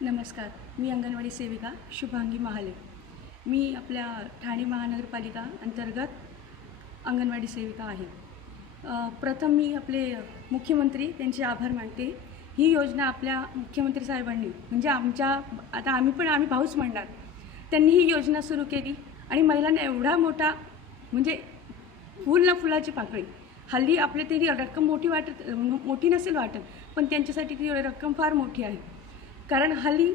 नमस्कार मी अंगणवाडी सेविका शुभांगी महाले. मी आपल्या ठाणे महानगरपालिका अंतर्गत अंगणवाडी सेविका आहे. प्रथम मी आपले मुख्यमंत्री त्यांचे आभार मानते. ही योजना आपल्या मुख्यमंत्री साहेबांनी म्हणजे आमच्या आता आम्ही पण आम्ही भाऊच म्हणणार त्यांनी ही योजना सुरू केली आणि महिलांना एवढा मोठा म्हणजे फुल ना फुलाची पाकळी. हल्ली आपल्या तरी रक्कम मोठी वाटत मोठी नसेल वाटत पण त्यांच्यासाठी ती रक्कम फार मोठी आहे. कारण हल्ली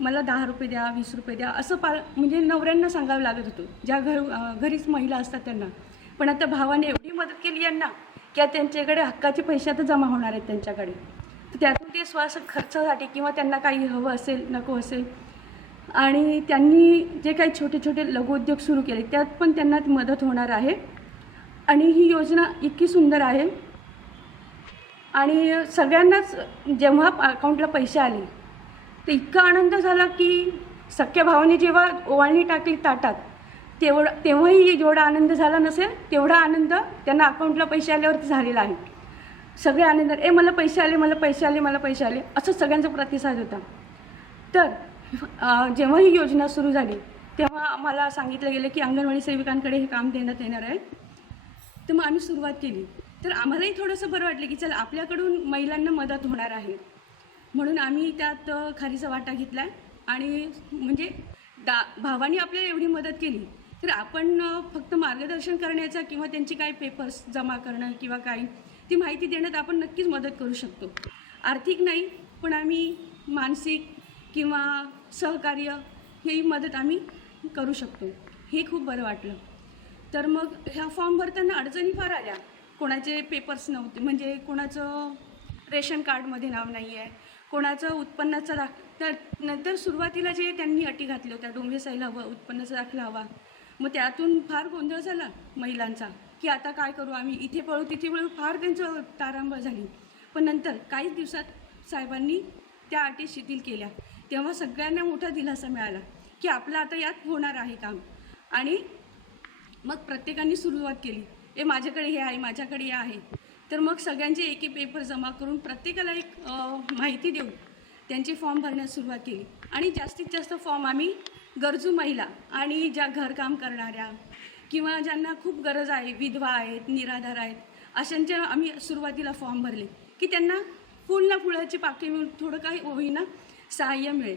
मला दहा रुपये द्या वीस रुपये द्या असं पा म्हणजे नवऱ्यांना सांगावं लागत होतं. ज्या घर घरीच महिला असतात त्यांना. पण आता भावाने एवढी मदत केली यांना की आता त्यांच्याकडे हक्काचे पैसे आता जमा होणार आहेत त्यांच्याकडे. तर त्यातून ते श्वास खर्चासाठी किंवा त्यांना काही हवं असेल नको असेल. आणि त्यांनी जे काही छोटे छोटे लघुउद्योग सुरू केले त्यात पण त्यांना मदत होणार आहे. आणि ही योजना इतकी सुंदर आहे. आणि सगळ्यांनाच जेव्हा अकाउंटला पैसे आले तर इतका आनंद झाला की सख्या भावाने जेव्हा ओवाळणी टाकली ताटात तेवढं तेव्हाही जेवढा आनंद झाला नसेल तेवढा आनंद त्यांना अकाउंटला पैसे आल्यावरती झालेला आहे. सगळे आनंद ए मला पैसे आले मला पैसे आले मला पैसे आले. असं सगळ्यांचा प्रतिसाद होता. तर जेव्हा ही योजना सुरू झाली तेव्हा आम्हाला सांगितलं गेलं की अंगणवाडी सेविकांकडे हे काम देण्यात येणार आहे. तर मग आम्ही सुरुवात केली. तर आम्हालाही थोडंसं बरं वाटलं की चल आपल्याकडून महिलांना मदत होणार आहे. म्हणून आम्ही त्यात खारीचा वाटा घेतला आहे आणि म्हणजे दा भावाने आपल्याला एवढी मदत केली तर आपण फक्त मार्गदर्शन करण्याचा किंवा त्यांची काय पेपर्स जमा करणं किंवा काय ती माहिती देण्यात आपण नक्कीच मदत करू शकतो. आर्थिक नाही पण आम्ही मानसिक किंवा सहकार्य ही मदत आम्ही करू शकतो. हे खूप बरं वाटलं. तर मग ह्या फॉर्म भरताना अडचणी फार आल्या. कोणाचे पेपर्स नव्हते म्हणजे कोणाचं रेशन कार्डमध्ये नाव नाही आहे कोणाचं उत्पन्नाचा दाख तर नंतर सुरुवातीला जे त्यांनी अटी घातल्या होत्या डोंगरे साईला हवं उत्पन्नाचा दाखला हवा मग त्यातून फार गोंधळ झाला महिलांचा की आता काय करू आम्ही? इथे पळू तिथे पळू फार त्यांचं तारांबळ झाली. पण नंतर काहीच दिवसात साहेबांनी त्या अटी शिथिल केल्या. तेव्हा सगळ्यांना मोठा दिलासा मिळाला की आपलं आता यात होणार आहे काम. आणि मग प्रत्येकाने सुरुवात केली. ए माझ्याकडे हे आहे माझ्याकडे हे आहे. तर मग सगळ्यांचे एक एक पेपर जमा करून प्रत्येकाला एक माहिती देऊन त्यांचे फॉर्म भरण्यास सुरुवात केली. आणि जास्तीत जास्त फॉर्म आम्ही गरजू महिला आणि ज्या घरकाम करणाऱ्या किंवा ज्यांना खूप गरज आहे विधवा आहेत निराधार आहेत अशांच्या आम्ही सुरुवातीला फॉर्म भरले की त्यांना फुल ना फुलाची पाकळी मिळून थोडं काही होईना सहाय्य मिळेल.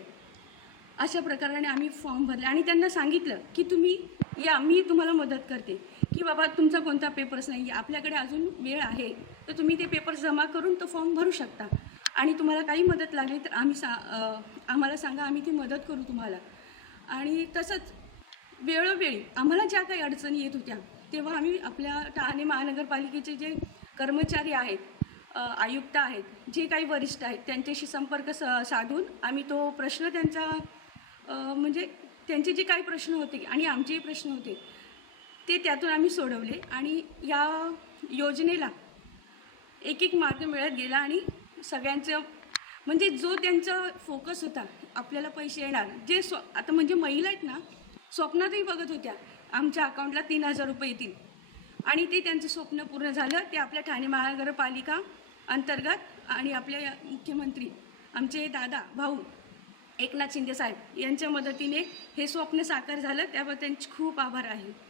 अशा प्रकाराने आम्ही फॉर्म भरले. आणि त्यांना सांगितलं की तुम्ही या मी तुम्हाला मदत करते. की बाबा तुमचा कोणता पेपर्स नाही आहे आपल्याकडे अजून वेळ आहे तर तुम्ही ते पेपर्स जमा करून तो फॉर्म भरू शकता. आणि तुम्हाला काही मदत लागली तर आम्ही सा आम्हाला सांगा आम्ही ती मदत करू तुम्हाला. आणि तसंच वेळोवेळी आम्हाला ज्या काही अडचणी येत होत्या तेव्हा आम्ही आपल्या ठाणे महानगरपालिकेचे जे कर्मचारी आहेत आयुक्त आहेत जे काही वरिष्ठ आहेत त्यांच्याशी संपर्क स साधून आम्ही तो प्रश्न त्यांचा म्हणजे त्यांचे जे काही प्रश्न होते आणि आमचेही प्रश्न होते ते त्यातून आम्ही सोडवले आणि या योजनेला एक एक मार्ग मिळत गेला आणि सगळ्यांचं म्हणजे जो त्यांचा फोकस होता आपल्याला पैसे येणार जे स्व आता म्हणजे महिला आहेत ना स्वप्नातही बघत होत्या आमच्या अकाउंटला तीन हजार रुपये येतील. आणि ते त्यांचं स्वप्न पूर्ण झालं ते आपल्या ठाणे महानगरपालिका अंतर्गत आणि आपले मुख्यमंत्री आमचे दादा भाऊ एकनाथ शिंदे साहेब यांच्या मदतीने हे स्वप्न साकार झालं. त्याबद्दल त्यांचे खूप आभार आहे.